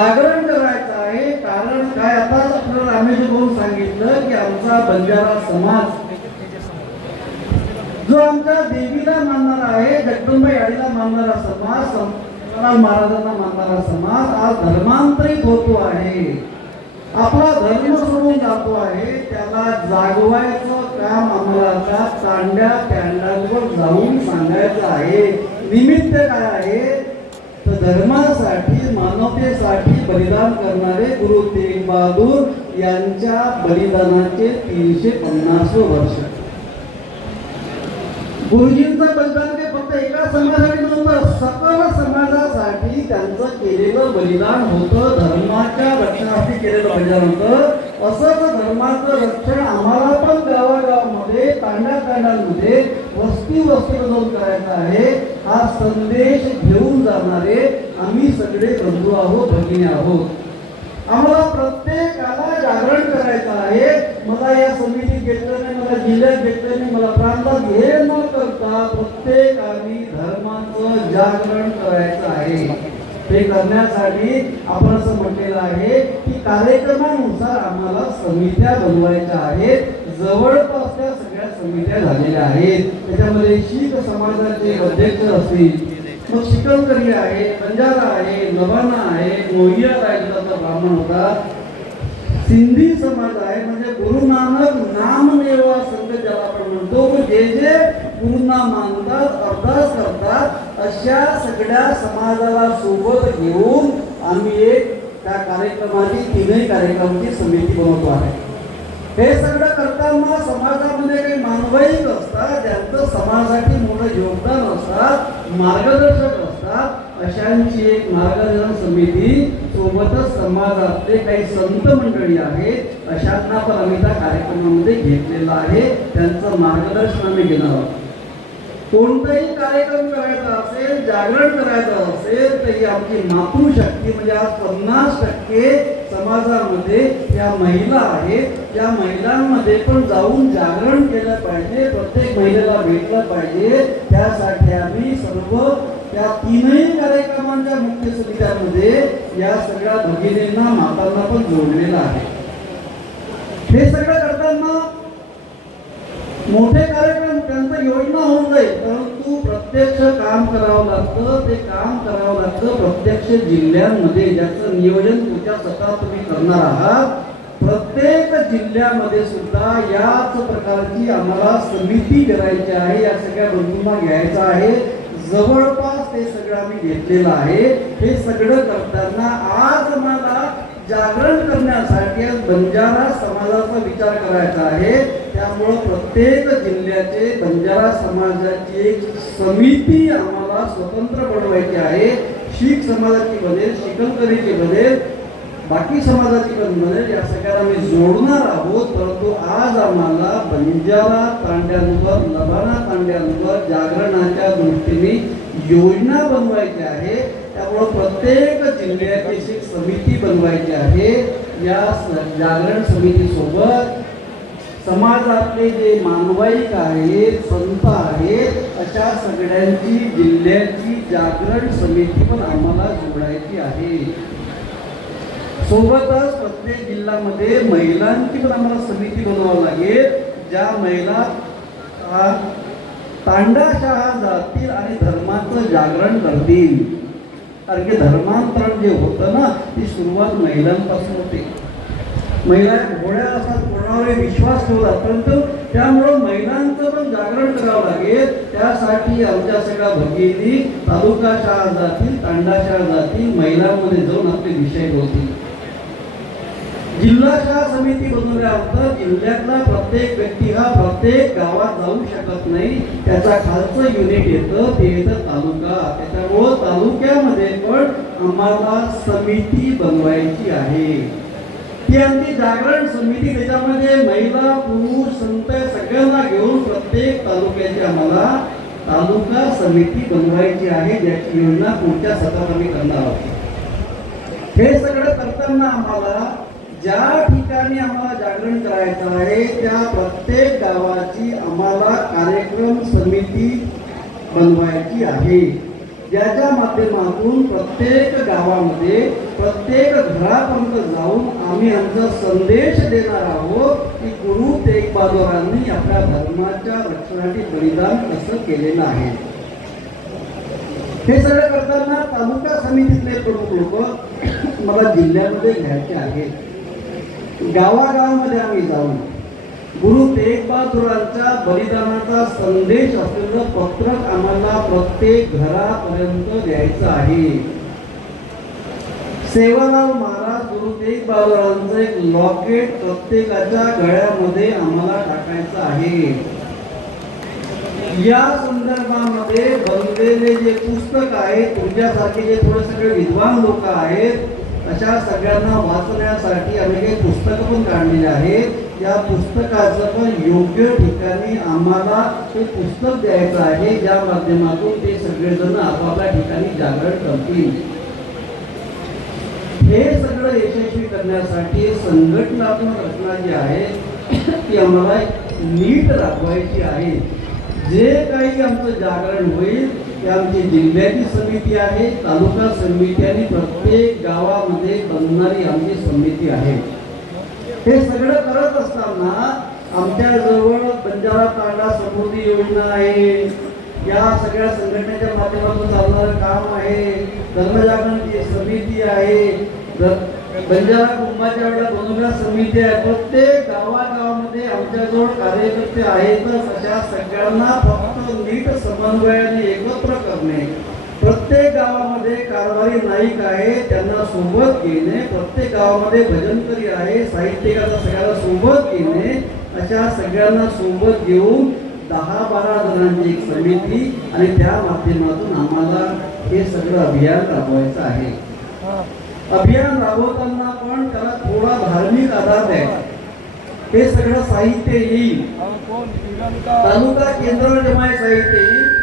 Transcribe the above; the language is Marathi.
जागरण करायचं आहे. कारण काय आता आपल्याला रमेश भाऊ सांगितलं की आमचा बंजारा समाज जो आमच्या देवीला मानणारा आहे जगदंबाई आईला मानणारा समाज महाराजांना मानणारा समाज आज धर्मांतरित होतो आहे. आपला धर्म सोडून जातो आहे. त्याला जागवायचं काम आम्हाला आता तांड्या जाऊन सांगायचं आहे. निमित्त काय आहे? तर धर्मा मानवतेसाठी बलिदान करणारे गुरु तेग बहादूर यांच्या बलिदानाचे तीनशे पन्नास वर्ष. गुरुजींचं बलिदान ते फक्त एका समाजासाठी नव्हतं सकल समाजासाठी त्यांचं केलेलं बलिदान होतं धर्माच्या रक्षणासाठी केलेलं बलिदान होतं. असंच धर्माचं रक्षण आम्हाला पण गावागावामध्ये तांडा तांडांमध्ये वस्ती वस्ती जाऊन करायचा आहे. हा संदेश घेऊन जाणारे आम्ही सगळे बंधू आहोत भगिनी आहोत. आम्हाला प्रत्येकाला जागरण करायचं आहे. मला या समितीत घेतलं नाही मला जिल्ह्यात घेतलं नाही मला प्रांतात हे न करता प्रत्येकाने धर्माचं जागरण करायचं आहे. ते करण्यासाठी आपण असं म्हटलेलं आहे की कार्यक्रमानुसार आम्हाला समित्या बनवायच्या आहेत. जवळपास त्या सगळ्या समित्या झालेल्या आहेत. त्याच्यामध्ये शीख समाजाचे अध्यक्ष असतील मग शिकवकरी आहे बंजारा आहे लबाना आहे मोहिया रायचा ब्राह्मण होता. सिंधी समाज आहे म्हणजे गुरु नानक नामदेवा संत ज्याला आपण म्हणतो. जे जे गुरुंना मानतात अरदास करतात अशा सगळ्या समाजाला सोबत घेऊन आम्ही एक त्या कार्यक्रमाची तीनही कार्यक्रमाची समिती बनवतो आहे. हे सगळं करताना समाजामध्ये काही मानवाईक असतात ज्यांचं समाजासाठी मोठं योगदान असतात मार्गदर्शक असतात अशांची एक मार्गदर्शन समिती सोबतच समाजातले काही संत मंडळी आहेत अशांना पण आम्ही त्या कार्यक्रमामध्ये घेतलेलं आहे. त्यांचं मार्गदर्शन आम्ही घेणार आहोत. कोणताही कार्यक्रम करायचा असेल जागरण करायचं असेल तर ही आमची मातृशक्ती म्हणजे आज पन्नास टक्के समाजामध्ये या महिला आहेत. त्या महिलांमध्ये पण जाऊन जागरण केलं पाहिजे प्रत्येक महिलेला भेटलं पाहिजे. त्यासाठी आम्ही सर्व त्या तीनही कार्यक्रमांच्या मुख्य समित्यांमध्ये या सगळ्या भगिनींना मातांना पण जोडलेलं आहे. हे सगळं करताना मोठे कार्यक्रम त्यांचं योजना होऊन जाईल. परंतु प्रत्यक्ष काम करावं लागतं ते काम करावं लागतं प्रत्यक्ष जिल्ह्यांमध्ये. ज्याचं नियोजन तुमच्या स्वतः तुम्ही करणार आहात प्रत्येक जिल्ह्यामध्ये सुद्धा याच प्रकारची आम्हाला समिती करायची आहे. या सगळ्या बंधूंना घ्यायचा आहे. जवळपास ते सगळं आम्ही घेतलेलं आहे. हे सगळं करताना आज मला जागरण करण्यासाठी आज बंजारा समाजाचा विचार करायचा आहे. त्यामुळं प्रत्येक जिल्ह्याचे बंजारा समाजाची एक समिती आम्हाला स्वतंत्र बनवायची आहे. शीख समाजाची बनेल शिकलकरीची बनेल बाकी समाजाची पण बनेल या सगळ्याला आम्ही जोडणार आहोत. परंतु आज आम्हाला बंजारा तांड्यांवर लबाना तांड्यांवर जागरणाच्या दृष्टीने योजना बनवायची आहे. त्यामुळं प्रत्येक जिल्ह्याची एक समिती बनवायची आहे या जागरण समितीसोबत समाजातले जे मानवाईक आहेत संत आहेत अशा सगळ्यांची जिल्ह्याची जागरण समिती पण आम्हाला जोडायची आहे. सोबतच प्रत्येक जिल्ह्यामध्ये महिलांची पण आम्हाला समिती बनवावं लागेल ज्या महिला तांडाशहा जातील आणि धर्माचं जागरण करतील. कारण की धर्मांतरण जे होतं ना ती सुरुवात महिलांपासून होते. महिला भोळ्या असतात कोणावर विश्वास ठेवतात परंतु त्यामुळं महिलांचं पण जागरण करावं लागेल. त्यासाठी आमच्या सगळ्या भगिनी तालुका शाळा जातील तांडा शाळा जातील महिलांमध्ये जाऊन आपले विषय बोलतील. जिल्हा समिती समिती बनवल्यानंतर जिल्ह्यातला प्रत्येक व्यक्ती हा प्रत्येक गावात जाऊ शकत नाही. त्याचा खालचं युनिट येतं ते येतं तालुका. त्याच्यामुळं तालुक्यामध्ये पण आम्हाला समिती बनवायची आहे. ती आमची जागरण समिती त्याच्यामध्ये महिला पुरुष संत सगळ्यांना घेऊन प्रत्येक तालुक्याची आम्हाला तालुका समिती बनवायची आहे ज्याची योजना पुढच्या सत्रात आम्ही करणार आहोत. हे सगळं करताना आम्हाला ज्या ठिकाणी आम्हाला जागरण करायचं आहे त्या प्रत्येक गावाची आम्हाला कार्यक्रम समिती बनवायची आहे. ज्याच्या माध्यमातून प्रत्येक गावामध्ये प्रत्येक घरापर्यंत जाऊन आम्ही आमचा संदेश देणार आहोत की गुरु तेग बहादुरांनी आपल्या धर्माच्या रक्षणासाठी बलिदान कसं केलेलं आहे. हे सगळं करताना तालुका समितीतले प्रमुख लोक मला जिल्ह्यामध्ये घ्यायचे आहेत. गावागावामध्ये आम्ही जाऊन गुरु तेग बहादुरांच्या बलिदानाचा संदेश असलेलं पत्रक आम्हाला प्रत्येक घरापर्यंत द्यायचं आहे. सेवालाल महाराज गुरु तेग बहादुरांचं एक लॉकेट प्रत्येकाच्या गळ्यामध्ये आम्हाला टाकायचं आहे. या संदर्भामध्ये बनलेले जे पुस्तक आहे तुमच्यासारखे जे थोडे सगळे विद्वान लोक आहेत अशा सगळ्यांना वाचण्यासाठी आम्ही काही पुस्तकं पण काढलेली आहेत. या पुस्तकाचं पण योग्य ठिकाणी आम्हाला ते पुस्तक द्यायचं आहे. ज्या माध्यमातून ते सगळेजण आपापल्या ठिकाणी जागरण करतील. हे सगळं यशस्वी करण्यासाठी संघटनात्मक रचना जी आहे ती आम्हाला नीट राबवायची आहे. जे काही आमचं जागरण होईल ते आमची जिल्ह्याची समिती आहे. तालुका समिती आणि प्रत्येक गावामध्ये बनणारी आमची समिती आहे. हे सगळं करत असताना आमच्या जवळ बंजारा तांडा समृद्धी योजना आहे. या सगळ्या संघटनेच्या माध्यमातून चालणारं काम आहे. धर्मजागरणची समिती आहे. बंजारा कुंभाच्या वेळेला बनवल्या समिती आहे प्रत्येक गावागावामध्ये आमच्याजवळ कार्यकर्ते आहेतच अशा सगळ्यांना फक्त नीट समन्वयाने एकत्र करणे. प्रत्येक गावामध्ये कारभारी नाईक आहे त्यांना सोबत घेणे. प्रत्येक गावामध्ये भजनकरी आहे साहित्यिकाचा सगळ्याला सोबत घेणे. अशा सगळ्यांना सोबत घेऊन दहा बारा जणांची एक समिती आणि त्या माध्यमातून आम्हाला हे सगळं अभियान राबवायचं आहे. अभियान राबवताना पण त्याला थोडा धार्मिक आधार द्यायचा हे सगळं साहित्य येईल. तालुका केंद्र जमाय साहित्य येईल.